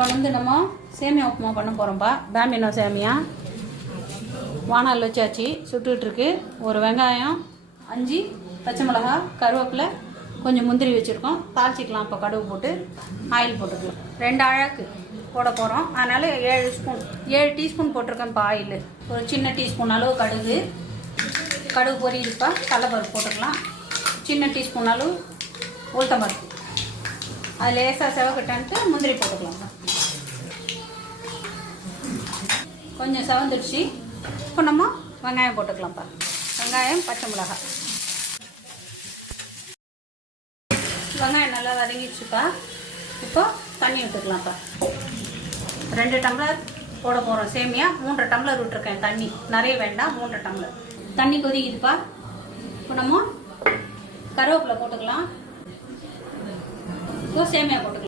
இப்போ நம்ம சேமியா உப்புமா பண்ண போகிறோம்ப்பா. பேம்பினோ சேமியா வானல் வச்சாச்சு, சுட்டுட்ருக்கு. ஒரு வெங்காயம், 5 பச்சை மிளகா, கருவேப்பிலை, கொஞ்சம் முந்திரி வச்சுருக்கோம். தாளிச்சிக்கலாம். இப்போ கடுகு போட்டு ஆயில் போட்டுக்கலாம். 2 அழகு போட போகிறோம். அதனால் 7 டீஸ்பூன் போட்டிருக்கேன்ப்பா ஆயில். ஒரு சின்ன டீஸ்பூன் அளவு கடுகு பொரியுதுப்பா. கடலைப்பருப்பு போட்டுக்கலாம். சின்ன டீஸ்பூன் அளவு உளுத்தம்பருப்பு. அது லேசாக செவக்கட்டான்ட்டு முந்திரி போட்டுக்கலாம்ப்பா. கொஞ்சம் செவந்துடுச்சு. இப்போ நம்ம வெங்காயம் போட்டுக்கலாம்ப்பா. வெங்காயம், பச்சை மிளகாய். வெங்காயம் நல்லா வதங்கிடுச்சுப்பா. இப்போ தண்ணி விட்டுக்கலாம்ப்பா. 2 டம்ளர் போட போகிறோம் சேமியா. 3 டம்ளர் விட்டுருக்கேன் தண்ணி. நிறைய வேண்டாம், 3 டம்ளர் தண்ணி கொதிக்குதுப்பா. இப்போ நம்ம கருவேப்பிலை போட்டுக்கலாம். இப்போ சேமியா போட்டுக்கலாம்.